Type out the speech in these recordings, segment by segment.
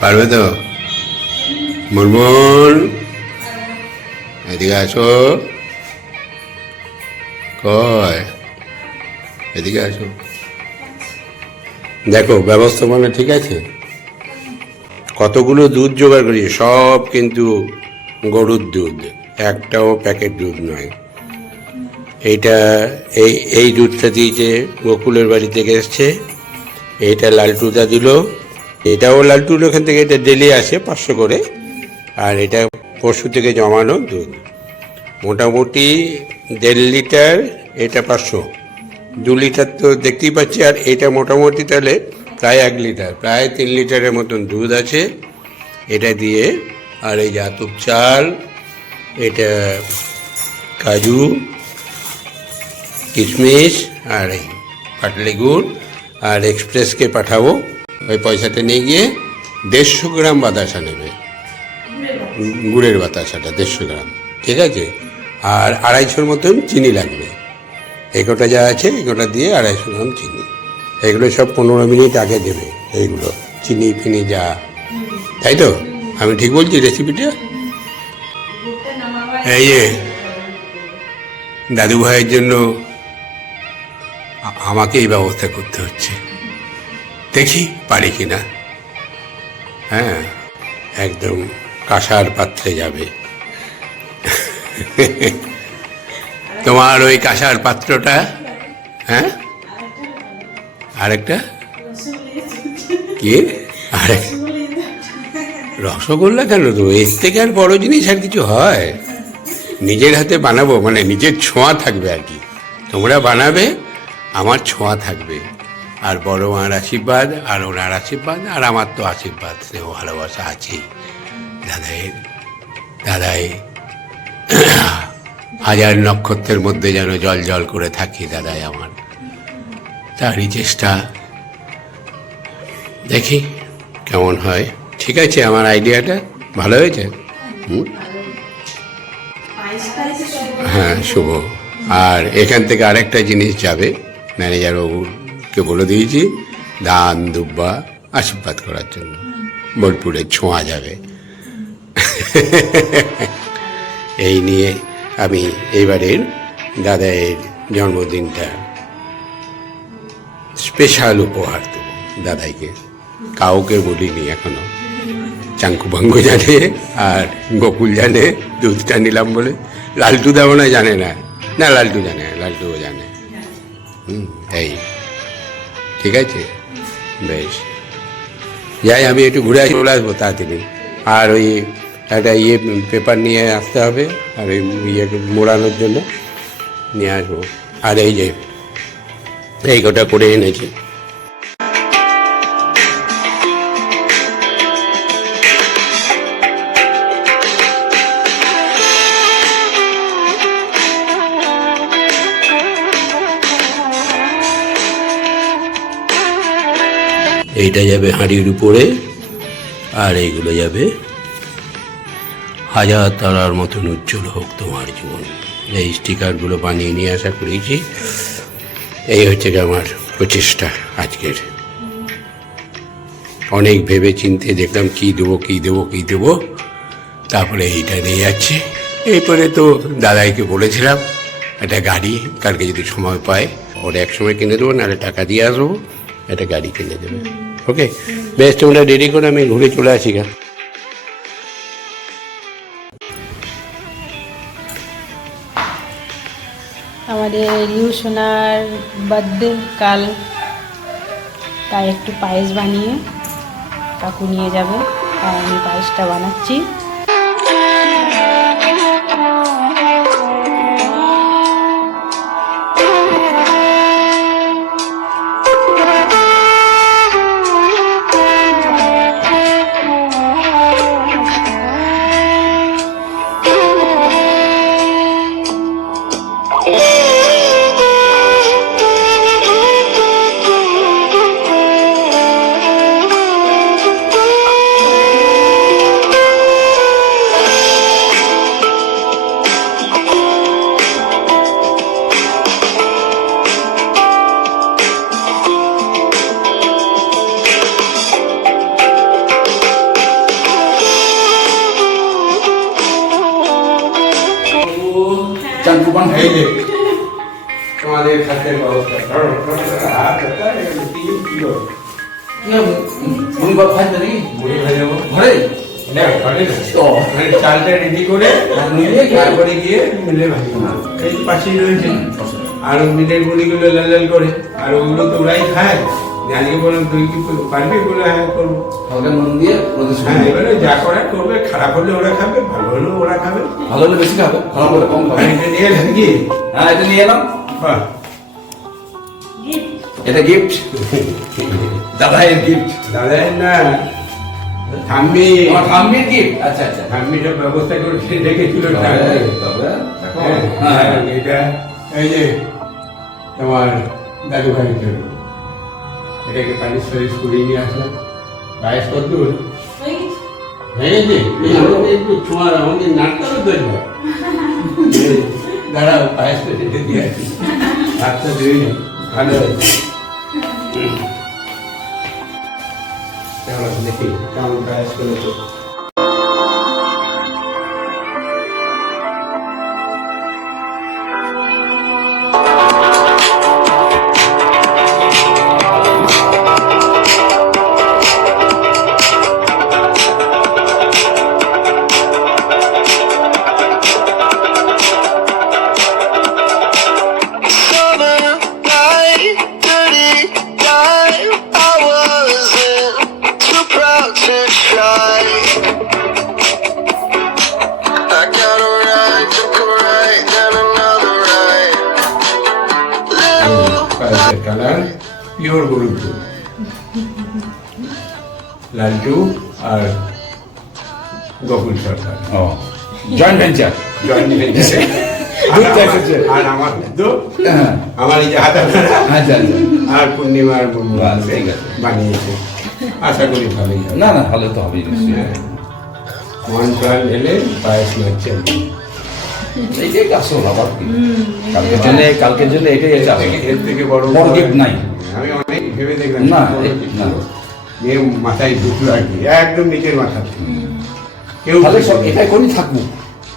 পারবে তো? মুনমুন, এদিকে আসো। কয়, এদিকে আসো। দেখো ব্যবস্থাপনা ঠিক আছে? কতগুলো দুধ জোগাড় করি, সব কিন্তু গরুর দুধ, একটাও প্যাকেট দুধ নয়। এইটা এই দুধটা দিয়েছে গোকুলের বাড়ি থেকে এসছে, এইটা লালটুদা দিল, এটাও লালটুর ওখান থেকে, এটা ডেলি আসে 500 করে, আর এটা পশু থেকে জমানো দুধ। মোটামুটি 1.5 লিটার, এটা 500, 2 লিটার তো দেখতেই পাচ্ছি, আর এটা মোটামুটি তাহলে প্রায় 1 লিটার, প্রায় 3 লিটারের মতন দুধ আছে এটা দিয়ে। আর এই যে আতপ চাল, এটা কাজু কিশমিশ, আর এই পাটলি গুড়, আর এক্সপ্রেসকে পাঠাবো, ওই পয়সাটা নিয়ে গিয়ে 150 গ্রাম বাতাসা নেবে, গুড়ের বাতাসাটা 150 গ্রাম, ঠিক আছে? আর 250 মতন চিনি লাগবে। এগোটা যা আছে এগোটা দিয়ে 250 গ্রাম চিনি, এগুলো সব 15 মিনিট আগে দেবে, এইগুলো চিনি ফিনি যা, তাই তো? আমি ঠিক বলছি রেসিপিটা? এই যে দাদু ভাইয়ের জন্য আমাকে এই ব্যবস্থা করতে হচ্ছে, দেখি পারি কিনা। হ্যাঁ, একদম কাঁসার পাত্রে যাবে। তোমার ওই কাঁসার পাত্রটা, হ্যাঁ, আরেকটা কি, আরেক রসগোল্লা কেন? তো এর থেকে আর বড় জিনিস আর কিছু হয়? নিজের হাতে বানাবো, মানে নিজের ছোঁয়া থাকবে আর কি। তোমরা বানাবে, আমার ছোঁয়া থাকবে, আর বড় মার আশীর্বাদ, আর ওনার আশীর্বাদ, আর আমার তো আশীর্বাদ, স্নেহ ভালোবাসা আছেই। দাদাই 1000 নক্ষত্রের মধ্যে যেন জল জল করে থাকি দাদাই আমার, তারই চেষ্টা। দেখি কেমন হয়। ঠিক আছে, আমার আইডিয়াটা ভালো হয়েছে। হ্যাঁ, শুভ। আর এখান থেকে আরেকটা জিনিস যাবে, ম্যানেজার বাবুকে বলে দিয়েছি, দান দুব্বা আশীর্বাদ করার জন্য, বোলপুরের ছোঁয়া যাবে। এই নিয়ে আমি এইবারের দাদাইয়ের জন্মদিনটা স্পেশাল উপহার দেবো দাদাইকে। কাউকে বলিনি এখনো, চাঙ্কু ভাঙ্গু জানে আর গোকুল জানে, দুধটা নিলাম বলে। লালটু দেবো না, জানে না, না লালটু জানে, লালটুও জানে। এই ঠিক আছে, বেশ, যাই, আমি একটু ঘুরে চলে আসবো তাড়াতাড়ি। আর ওই একটা পেপার নিয়ে আসতে হবে, আর ওই মোড়ানোর জন্য নিয়ে আসবো। আর এই যে এই গোটা করে এনেছি। এইটা যাবে হাঁড়ির উপরে, আর এইগুলো যাবে 1000 তারার মতন উজ্জ্বল হোক তোমার জীবন। এই স্টিকারগুলো বানিয়ে নিয়ে আসা করেছি। এই হচ্ছে আমার প্রচেষ্টা আজকের। অনেক ভেবে চিন্তে দেখলাম কী দেবো, তারপরে এইটা নিয়ে যাচ্ছি। এরপরে তো দাদাইকে বলেছিলাম একটা গাড়ি কালকে যদি সময় পায়, ওর এক সময় কিনে দেবো, নাহলে টাকা দিয়ে আসবো, একটা গাড়ি কিনে দেবে। ওকে, বেশ, তোমরা দেরি করে আমি ঘুরে চলে আসি গা। আমাদের রিউ সোনার বার্থডে কাল, তাই একটু পায়েস বানিয়ে কাকু নিয়ে যাবে, আর আমি পায়েসটা বানাচ্ছি। চাঁদপুর এই যে তোমাদের খাদ্যের ব্যবস্থা ধরো হাত মুড়ি ভাত খাই নাকি মুড়ি ভেজে যাবো ঘরে না ঘরে না। তো মানে চালটা রেডি করে নিয়ে তারপরে গিয়ে মিলে ভাজি এই পাশেই রয়েছে আর মিলের মুড়িগুলো লাল লাল করে আর ওগুলো তো ওরাই খায় আজকে বললাম তুই কি পারবি বলে হ্যাঁ করবো। হালকা নুন দিয়ে রোদে হ্যাঁ শুকিয়ে এবারে যা করার করবে, খারাপ হলে ওরা খাবে, ভালো হলেও ওরা খাবে। ভালো হলে বেশি খাবে, খারাপ হলে কম খাবে। আর এটা নিয়ে এলেন কি? হ্যাঁ এটা নিয়ে এলাম, বাহ, এটা গিফট, দাদাইয়ের গিফট। দাদাই না ঠাম্মি, আমার ঠাম্মির গিফট। আচ্ছা আচ্ছা, ঠাম্মি সব ব্যবস্থা করে রেখেছিল। হ্যাঁ হ্যাঁ এটা এই যে তোমার দাদু ভাইয়ের জন্য এটাকে পানির শরীর সরিয়ে নিয়ে আসলাম। পায়েস কত হয়ে গেছে? একটু ছোঁয়ার আমাদের নাটকেরও দরকার। দাঁড়াও পায়েসটা রেখে দিয়ে আসি, হাতটা ধুয়ে নিই, ভালো হয়েছে। দেখি কেমন পায়েস করেছো। কালার পিওর গরুর দুধ, লালটু আর গোকুল সরকার ও জয়েন্ট ভেঞ্চার। জয়েন্ট ভেঞ্চারে। দুধ চাইছে। আর আমার দুধ, আমার এই যে হাতা আচ্ছা আচ্ছা, আর পূর্ণিমার বন্ধু বাহ, ঠিক আছে। বানিয়েছে, আশা করি ভালোই হবে। না না ভালো তো হবেই নিশ্চয়ই। মন প্রাণ ঢেলে পায়েস মারছে। এইটাই আসল আবার কি, কালকের জন্য এটাই আছে আসল। এর থেকে বড় বড় gift নাই। আমি অনেক ভেবে দেখলাম না, না মেয়ে মাথায় ঢুকলো আর কি, একদম নিজের মাথা থেকে। কেউ তাহলে সব এটাই করেই থাকবো,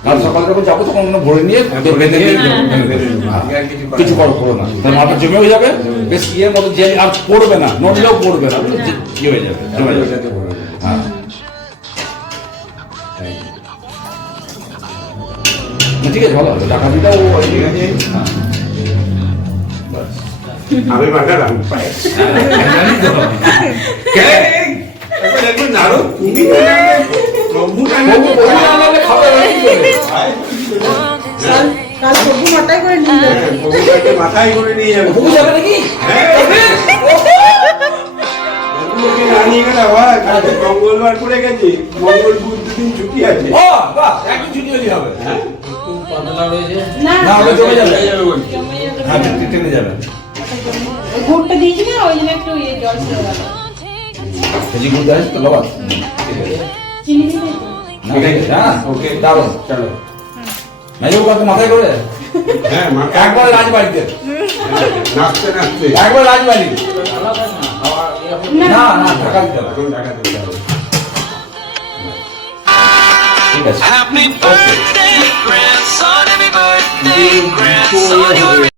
কাল সকালে যখন যাবো তখন আমরা ভরে নিয়ে বেঁধে দিয়ে কিছু করো না, তার মাথা জমে হয়ে যাবে, বেশ ইয়ের মতো যে আর পড়বে না, নড়লেও পড়বে না, কি হয়ে যাবে, জমে যাবে। হ্যাঁ ঠিক আছে, ভালো হবে। ডাকাতিটাও ঠিক আছে। হ্যাঁ আমি বানালাম পায়েস। জানি তো। একবার নাড়ো, তুমি প্রভু বাবু, বই না আনলে খাবে না কি করে? কাল প্রভু মাথায় করে নিয়ে যাবে। প্রভুটাকে মাথায় করে নিয়ে যাবে। বাবু যাবে নাকি? প্রভুকে না নিয়ে গেলে হয়, কালকে মঙ্গলবার করে গেছি, মঙ্গল বুধ দুদিন ছুটি আছে। ও বাহ, একদিন ছুটি হলেই হবে। না না হলে জমে যাবে। হয়ে যাবে বলছি। হ্যাঁ টেনে যাবে। ওই গুড়টা দিয়েছি না, ওই জন্য একটু জল ছেড়ে গেল। কেজি গুড় দেয় তো লবাস। ঠিক আছে। চিনি দিতে তো? ঠিক আছে, হ্যাঁ ওকে, দারুন। চলো। মেজো কাকু মাথায় করে হ্যাঁ, একবার রাজবাড়িতে, নাচতে নাচতে একবার রাজবাড়ি। না না ঢাকা দিতে হবে। এখন টাকা দিতে হবে। ঠিক আছে। Happy birthday, grandson. Happy birthday, grandson.